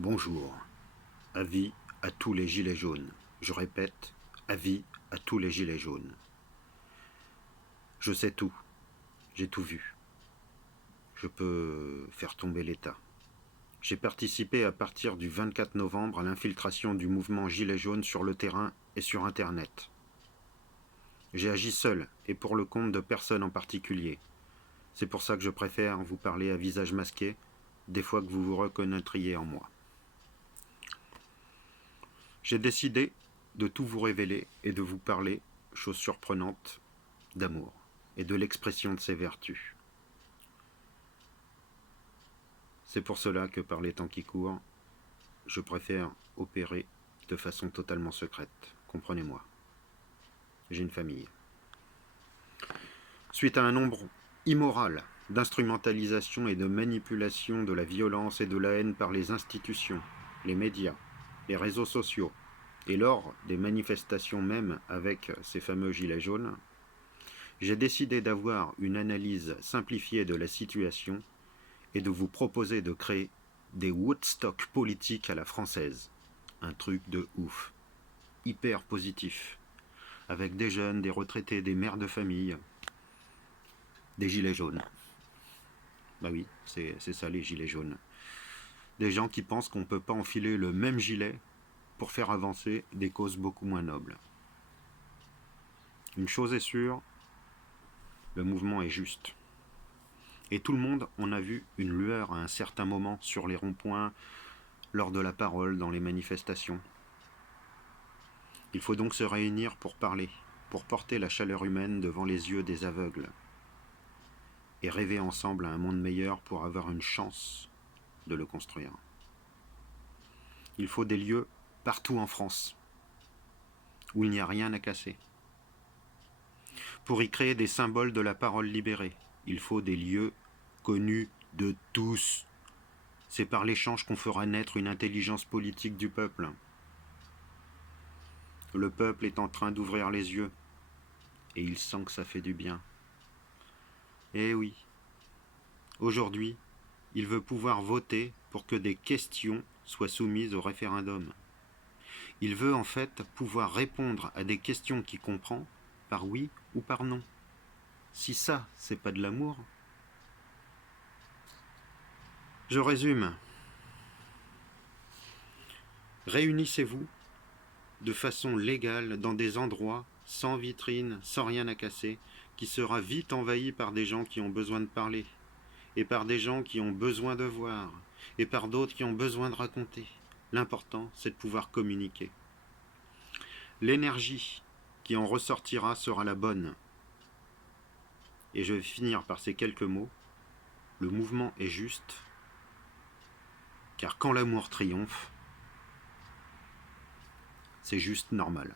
Bonjour. Avis à tous les gilets jaunes. Je répète, avis à tous les gilets jaunes. Je sais tout. J'ai tout vu. Je peux faire tomber l'État. J'ai participé à partir du 24 novembre à l'infiltration du mouvement Gilets jaunes sur le terrain et sur Internet. J'ai agi seul et pour le compte de personne en particulier. C'est pour ça que je préfère vous parler à visage masqué, des fois que vous vous reconnaîtriez en moi. J'ai décidé de tout vous révéler et de vous parler, chose surprenante, d'amour et de l'expression de ses vertus. C'est pour cela que par les temps qui courent, je préfère opérer de façon totalement secrète. Comprenez-moi. J'ai une famille. Suite à un nombre immoral d'instrumentalisation et de manipulation de la violence et de la haine par les institutions, les médias, les réseaux sociaux, et lors des manifestations même avec ces fameux gilets jaunes, j'ai décidé d'avoir une analyse simplifiée de la situation et de vous proposer de créer des Woodstock politiques à la française. Un truc de ouf. Hyper positif. Avec des jeunes, des retraités, des mères de famille, des gilets jaunes. Bah oui, c'est ça les gilets jaunes. Des gens qui pensent qu'on ne peut pas enfiler le même gilet pour faire avancer des causes beaucoup moins nobles. Une chose est sûre, le mouvement est juste. Et tout le monde en a vu une lueur à un certain moment sur les ronds-points, lors de la parole, dans les manifestations. Il faut donc se réunir pour parler, pour porter la chaleur humaine devant les yeux des aveugles, et rêver ensemble à un monde meilleur pour avoir une chance de le construire. Il faut des lieux partout en France, où il n'y a rien à casser. Pour y créer des symboles de la parole libérée, il faut des lieux connus de tous. C'est par l'échange qu'on fera naître une intelligence politique du peuple. Le peuple est en train d'ouvrir les yeux, et il sent que ça fait du bien. Eh oui, aujourd'hui, il veut pouvoir voter pour que des questions soient soumises au référendum. Il veut en fait pouvoir répondre à des questions qu'il comprend par oui ou par non. Si ça, c'est pas de l'amour. Je résume. Réunissez-vous de façon légale dans des endroits sans vitrine, sans rien à casser, qui sera vite envahi par des gens qui ont besoin de parler, et par des gens qui ont besoin de voir, et par d'autres qui ont besoin de raconter. L'important, c'est de pouvoir communiquer. L'énergie qui en ressortira sera la bonne. Et je vais finir par ces quelques mots. Le mouvement est juste, car quand l'amour triomphe, c'est juste normal.